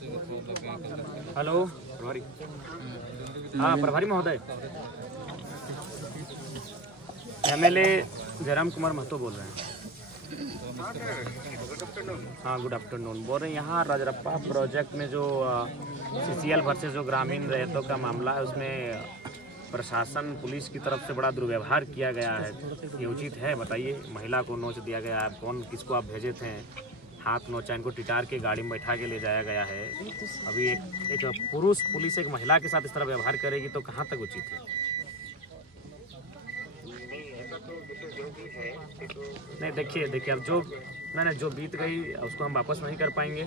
Hello प्रभारी। हाँ प्रभारी महोदय, MLA जयराम कुमार महतो बोल रहे हैं। हाँ गुड आफ्टरनून। बोल रहे हैं यहाँ राजरप्पा प्रोजेक्ट में जो CCL वर्सेस जो ग्रामीण रैयतों का मामला है, उसमें प्रशासन पुलिस की तरफ से बड़ा दुर्व्यवहार किया गया है। ये उचित है? बताइए। महिला को नोच दिया गया है। कौन किसको आप भेजे थे? हाथ नोचा, इनको टिटार के गाड़ी में बैठा के ले जाया गया है। अभी एक पुरुष पुलिस एक महिला के साथ इस तरह व्यवहार करेगी तो कहाँ तक उचित है? नहीं देखिए अब जो बीत गई उसको हम वापस नहीं कर पाएंगे,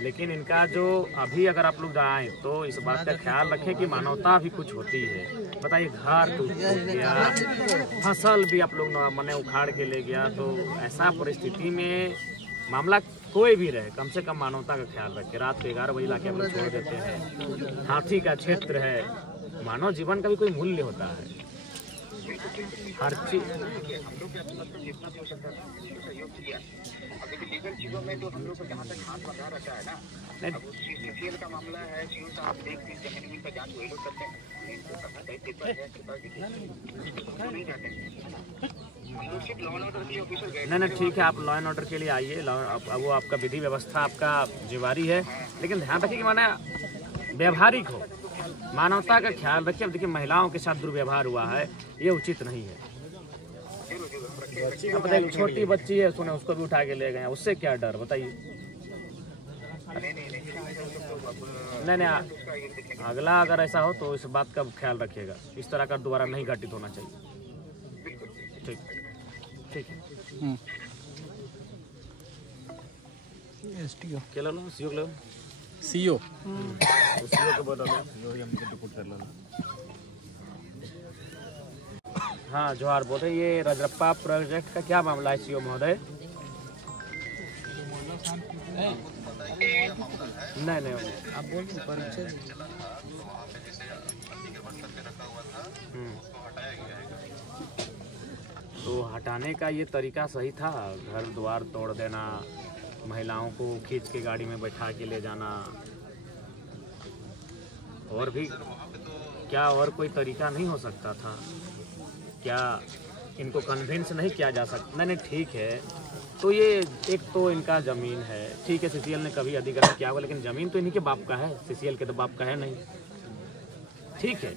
लेकिन इनका जो अभी अगर आप लोग आए तो इस बात का ख्याल रखें कि मानवता भी कुछ होती है। बताइए, घर टूट गया, फसल भी आप लोग मने उखाड़ के ले गया, तो ऐसा परिस्थिति में मामला कोई भी रहे, कम से कम मानवता का ख्याल रखे। रात को 11 बजे लाके आप लोग छोड़ देते हैं। हाथी का क्षेत्र है, मानव जीवन का भी कोई मूल्य होता है। हर चीज नहीं ठीक है, आप लॉ एंड ऑर्डर के लिए आइए। वो आपका विधि व्यवस्था आपका जिम्मेवारी है, लेकिन ध्यान रखिए कि माने व्यवहारिक हो, मानवता का ख्याल रखिए। अब देखिए महिलाओं के साथ दुर्व्यवहार हुआ है, ये उचित नहीं है। बताइए, छोटी बच्ची है, सुने उसको भी उठा के ले गए, उससे क्या डर? बताइए। नहीं अगला अगर ऐसा हो तो इस बात का ख्याल रखिएगा, इस तरह का दोबारा नहीं घटित होना चाहिए। ठीक है। STO क्या लो CO लो CO को बोलो रिपोर्ट कर लो। हाँ जोहार, बोल रहे ये राजरप्पा प्रोजेक्ट का क्या मामला है CO महोदय? नहीं आप बोल तो हटाने का ये तरीका सही था? घर द्वार तोड़ देना, महिलाओं को खींच के गाड़ी में बैठा के ले जाना, और भी क्या और कोई तरीका नहीं हो सकता था? क्या इनको कन्विंस नहीं किया जा सकता? नहीं ठीक है, तो ये एक तो इनका ज़मीन है, ठीक है, CCL ने कभी अधिग्रहण किया होगा, लेकिन ज़मीन तो इन्हीं के बाप का है, CCL के तो बाप का है नहीं। ठीक है,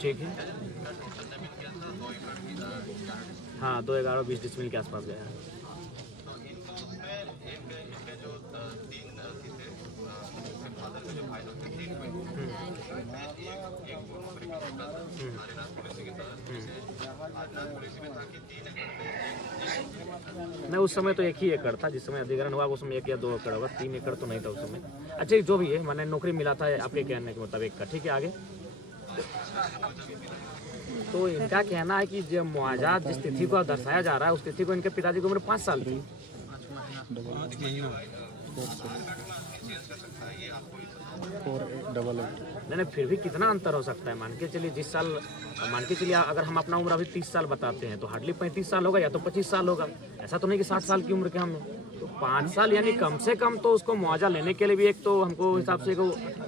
ठीक है। हाँ 2/11 डिसमिल के आसपास गया है। नहीं उस समय तो 1 ही एकड़ था, जिस समय अधिग्रहण हुआ उस समय 1 या 2 एकड़ होगा, 3 एकड़ तो नहीं था उस समय। अच्छा जो भी है, मैंने नौकरी मिला था आपके कहने के मुताबिक का, ठीक है। आगे तो इनका कहना है कि जो मुआवजा जिस तिथि को दर्शाया जा रहा है, उस तिथि को इनके पिताजी की उम्र 5 साल थी। नहीं फिर भी कितना अंतर हो सकता है? मान के चलिए अगर हम अपना उम्र अभी 30 साल बताते हैं तो हार्डली 35 साल होगा या तो 25 साल होगा। ऐसा तो नहीं कि 60 साल की उम्र के हम, तो 5 साल यानी कम से कम तो उसको मुआवजा लेने के लिए भी एक तो हमको हिसाब से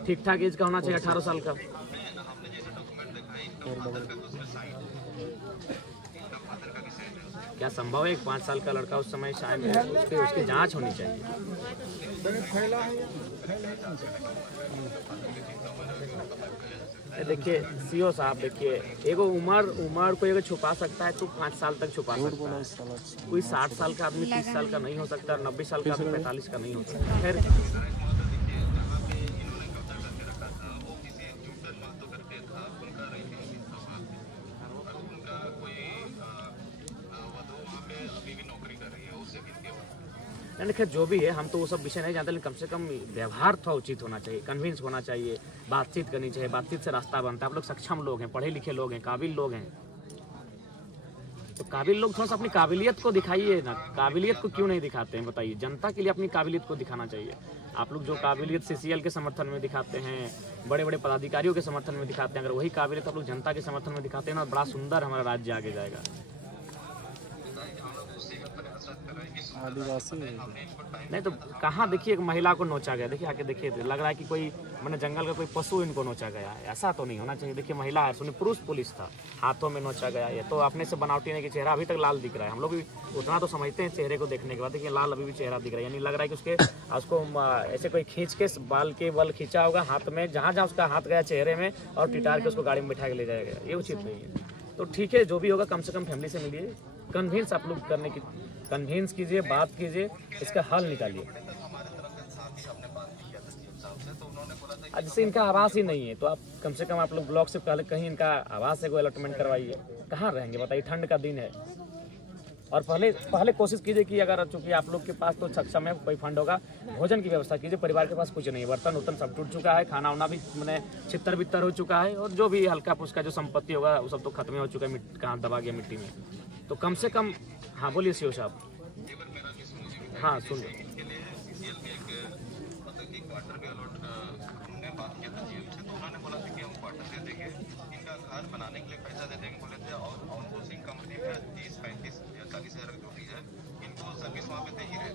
ठीक ठाक एज का होना चाहिए, 18 साल का। क्या संभव है 5 साल का लड़का उस समय शायद उसकी जांच होनी चाहिए। देखिए CO साहब, देखिए एगो उम्र को अगर छुपा सकता है तो 5 साल तक छुपा सकता है। कोई 60 साल का आदमी 30 साल का नहीं हो सकता, 90 साल का आदमी 45 का नहीं हो सकता। खैर नहीं खैर जो भी है, हम तो वो सब विषय नहीं जानते, लेकिन कम से कम व्यवहार थोड़ा उचित होना चाहिए, कन्विंस होना चाहिए, बातचीत करनी चाहिए। बातचीत से रास्ता बनता है। आप लोग सक्षम लोग हैं, पढ़े लिखे लोग हैं, काबिल लोग हैं, तो काबिल लोग थोड़ा सा अपनी काबिलियत को दिखाइए ना। काबिलियत को क्यों नहीं दिखाते हैं? बताइए। जनता के लिए अपनी काबिलियत को दिखाना चाहिए। आप लोग जो काबिलियत CCL के समर्थन में दिखाते हैं, बड़े बड़े पदाधिकारियों के समर्थन में दिखाते हैं, अगर वही काबिलियत आप लोग जनता के समर्थन में दिखाते हैं ना, बड़ा सुंदर हमारा राज्य आगे जाएगा। आदिवासी नहीं तो कहाँ देखिए एक महिला को नोचा गया, देखिए आके देखिए, लग रहा है कि कोई मैंने जंगल का कोई पशु इनको नोचा गया है। ऐसा तो नहीं होना चाहिए। देखिए महिला है, सुनिए पुरुष पुलिस था, हाथों में नोचा गया। ये तो अपने से बनावटी नहीं कि चेहरा अभी तक लाल दिख रहा है। हम लोग भी उतना तो समझते हैं चेहरे को देखने के बाद। देखिए लाल अभी भी चेहरा दिख रहा है, यानी लग रहा है कि उसको ऐसे कोई खींच के बाल के बल खींचा होगा हाथ में, जहाँ जहाँ उसका हाथ गया चेहरे में, और टिटार के उसको गाड़ी में बिठा के ले जाया गया। ये उचित नहीं है। तो ठीक है, जो भी होगा कम से कम फैमिली से मिलिए, कन्विंस आप लोग करने की कन्विंस कीजिए, बात कीजिए, इसका हल निकालिए। जैसे इनका आवास ही नहीं है तो आप कम से कम आप लोग ब्लॉक से पहले कहीं इनका आवास से कोई अलॉटमेंट करवाइए। कहाँ रहेंगे बताइए, ठंड का दिन है। और पहले कोशिश कीजिए कि अगर चूंकि आप लोग के पास तो सक्षम है, कोई फंड होगा, भोजन की व्यवस्था कीजिए। परिवार के पास कुछ नहीं है, बर्तन उर्तन सब टूट चुका है, खाना वाना भी मैंने छितर बितर हो चुका है, और जो भी हल्का फुल्का जो संपत्ति होगा वो सब तो खत्म हो चुका है, कहाँ दबा गया मिट्टी में। तो कम से कम, हाँ बोलिए सीओ साहब। हाँ सुन लो। बनाने के लिए पैसा दे देंगे बोले थे, और आउटसोर्सिंग कंपनी में 30-35 या 40 हज़ार की ड्यूटी है, इनको सर्विस वहाँ पे दे ही रहे।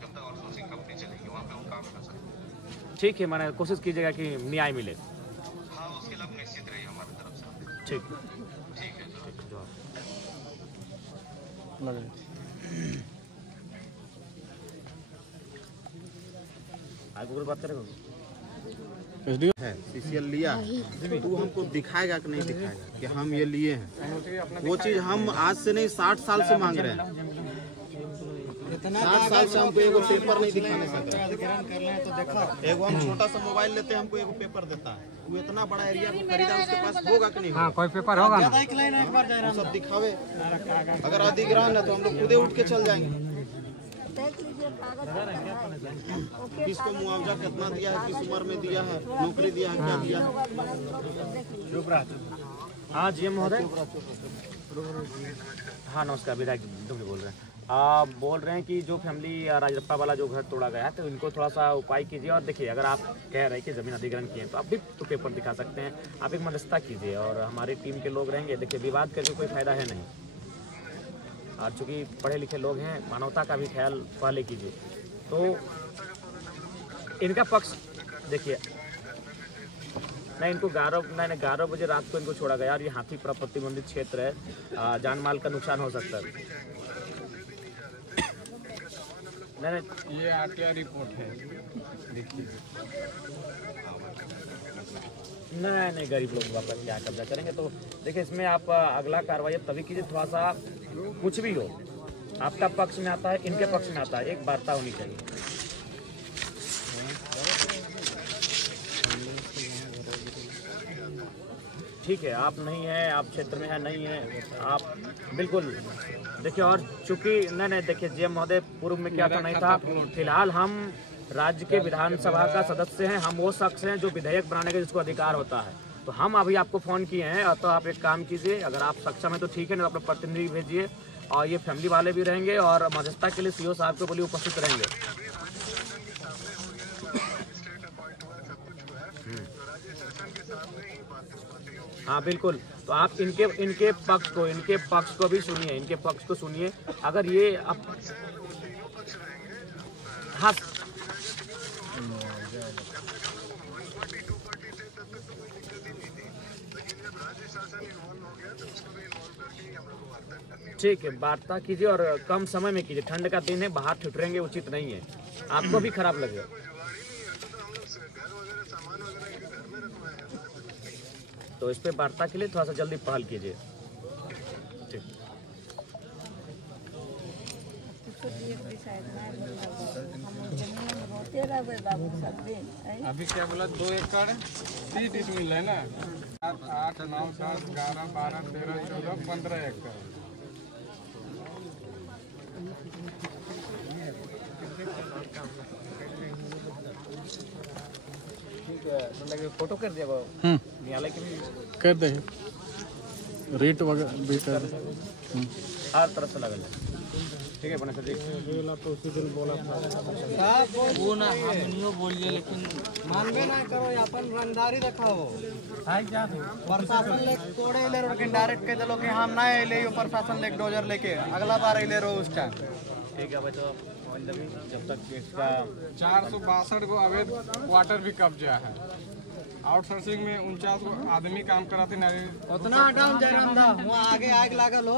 जब तक आउटसोर्सिंग कंपनी चलेगी वहाँ पे वो काम कर सकते। ठीक है, मैंने कोशिश कीजिएगा कि न्याय मिले। हाँ, उसके लिए आप निश्चित रहिए हमारी तरफ से। ठीक है, आगे कोई बात करेगा है सीसीएल लिया है तो हमको दिखाएगा कि नहीं दिखाएगा कि हम ये लिए हैं। वो चीज हम आज से नहीं 60 साल से मांग रहे हैं। 60 साल से हमको एगो पेपर नहीं दिखाने सकता। एगो हम छोटा सा मोबाइल लेते हैं, हमको एगो पेपर देता है। वो इतना बड़ा एरिया को खरीदा, उसके पास होगा कि नहीं? हाँ, कोई पेपर होगा ना, सब दिखावे। अगर अधिग्रहण है तो हम लोग खुदे उठ के चल जाएंगे। किसको मुआवजा कितना दिया है, किस उम्र में दिया है, नौकरी दिया है, क्या दिया है? हाँ जी महोदय। हाँ नमस्कार, विधायक दुबे बोल रहे हैं। आप बोल रहे हैं कि जो फैमिली राजरप्पा वाला जो घर तोड़ा गया है तो इनको थोड़ा सा उपाय कीजिए। और देखिए अगर आप कह रहे हैं कि ज़मीन अधिग्रहण किए तो आप भी तो पेपर दिखा सकते हैं, आप एक मध्यस्थता कीजिए और हमारी टीम के लोग रहेंगे। देखिए विवाद करके कोई फायदा है नहीं, और चूँकि पढ़े लिखे लोग हैं, मानवता का भी ख्याल पहले कीजिए। तो इनका पक्ष देखिए, नहीं इनको 11 बजे रात को इनको छोड़ा गया और ये हाथी प्रतिबंधित क्षेत्र है, जान माल का नुकसान हो सकता है। नहीं ये आरटीआई रिपोर्ट है, देखिए। नहीं गरीब लोग वापस क्या कब्जा करेंगे। तो देखिए इसमें आप अगला कार्रवाई तभी कीजिए, थोड़ा सा कुछ भी हो, आपका पक्ष में आता है, इनके पक्ष में आता है, एक वार्ता होनी चाहिए। ठीक है, आप नहीं है, आप क्षेत्र में है नहीं है, आप बिल्कुल देखिए। और चूंकि नहीं देखिए जीएम महोदय, पूर्व में क्या था नहीं था, फिलहाल हम राज्य के विधानसभा का सदस्य हैं, हम वो शख्स हैं जो विधेयक बनाने का जिसको अधिकार होता है। तो हम अभी आपको फ़ोन किए हैं, और तो आप एक काम कीजिए, अगर आप सक्षम हैं तो ठीक है, नहीं तो अपने प्रतिनिधि भेजिए, और ये फैमिली वाले भी रहेंगे, और मध्यस्थता के लिए सीओ साहब को बोलिए उपस्थित रहेंगे। हाँ बिल्कुल, तो आप इनके पक्ष को भी सुनिए, इनके पक्ष को सुनिए। अगर ये हाँ ठीक है, वार्ता कीजिए और कम समय में कीजिए। ठंड का दिन है, बाहर ठिठुरेंगे उचित नहीं है, आपको भी खराब लगेगा। तो इस पे वार्ता के लिए थोड़ा सा जल्दी पहल कीजिए। ठीक, अभी क्या बोला, 2 एकड़ 30 मिल है ना, 8, 9, 10, 11, 12, 13, 14, 15 एकड़। फोटो कर दिया न्यायालय के भी कर दे, रेट वगैरह भी कर हर तरफ से लगल है। ठीक है, बने सर जी तो उसी दिन बोला था वो ना, हम बोलिए लेकिन मानबे ना करो, अपन रंगदारी रखाओ। प्रशासन ले तोड़े ले, लेकिन डायरेक्ट कह दलो कि हम ना ले, प्रशासन ले डोजर लेके अगला बार ले रो उस टाइम ठीक है भाई, तो जब तक इसका 462 गो अवैध क्वार्टर भी कब्जा है। आउटसोर्सिंग में 49 गो आदमी काम कराते ना। उतना हटाओ जयराम दा, वहाँ आगे आग लागल हो।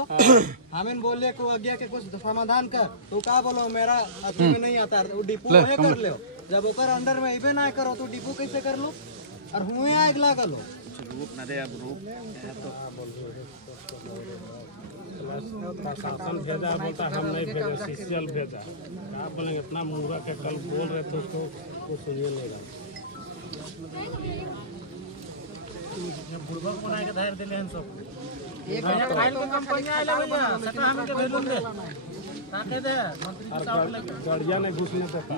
हमें बोले को आज्ञा के कुछ समाधान कर, तो का बोलो मेरा अथी में नहीं आता, वो डिपो वही कर ले। जब ओकर अंडर में इबे ना करो तो डिपो कैसे कर लो? और हुए आग लागल हो। रूप न दे, अब रूप प्रशासन भेजा बोलता हम नहीं भेजा, सीसीएल भेजा। आप बोलेंगे इतना मुर्गा के कल बोल रहे थे उसको वो सुनिए लेगा। बुढ़वा को बना के धार दिले हम सब। एक फाइल को कंपनी आइला भैया, सका हम के भेलू दे। ताके दे मंत्री साहब गाड़िया ने घुसने देता।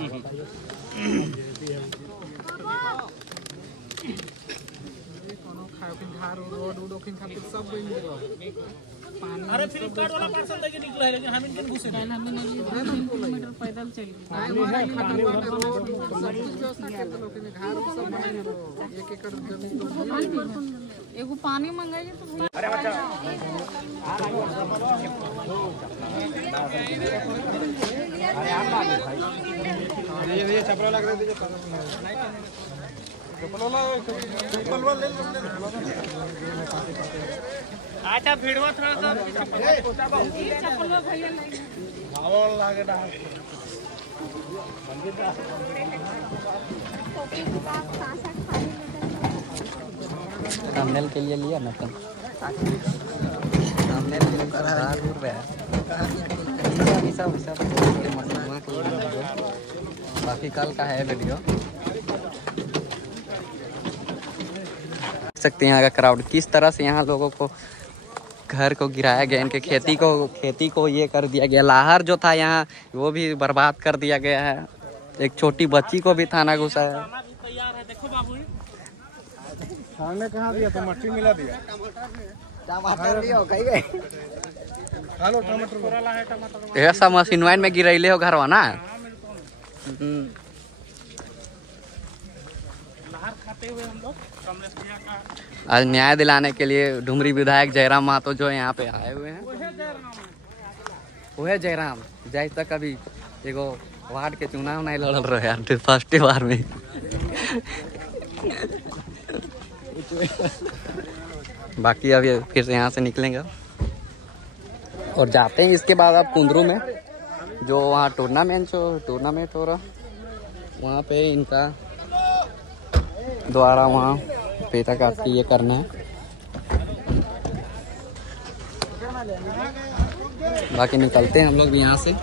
अरे फ्लिपकार्ट वाला पार्सल लेके निकला है, लेकिन हम इनके घुसे नहीं। हमें नहीं 3 किलोमीटर पैदल चल एगो पानी मंगाइए तो अरे बच्चा ये छपरा लग रहे थे। अच्छा भीड़वा थोड़ा सा चप्पल भैया भाव लागे डा थंबनेल के लिए लिया ना, थंबनेल के लिए करा दूर पे है। सब बाकी कल का है वीडियो। सकते हैं यहाँ का क्राउड किस तरह से यहाँ लोगों को घर को गिराया गया, इनके खेती को ये कर दिया गया। लाहर जो था यहाँ वो भी बर्बाद कर दिया गया है। एक छोटी बच्ची को भी थाना घुसा है। देखो बाबू खाने कहाँ दिया? टमाटर मिला दिया। टमाटर लियो कहीं गए? खा लो टमाटर। ऐसा मशीन वाइन में गिरैले हो घरवा ना। खाते हुए हम लोग कमलेश भैया का आज न्याय दिलाने के लिए डुमरी विधायक जयराम महतो जो यहाँ पे आए हुए हैं। वह जयराम जय तक अभी एगो वार्ड के चुनाव नहीं लड़ रहे यार, फर्स्ट बार में। बाकी अभी फिर से यहाँ से निकलेंगे और जाते हैं इसके बाद अब कुंदरू में जो वहाँ टूर्नामेंट हो रहा, वहाँ पे इनका द्वारा वहाँ पेटा काट के ये करना है। बाकी निकलते हैं हम लोग भी यहाँ से।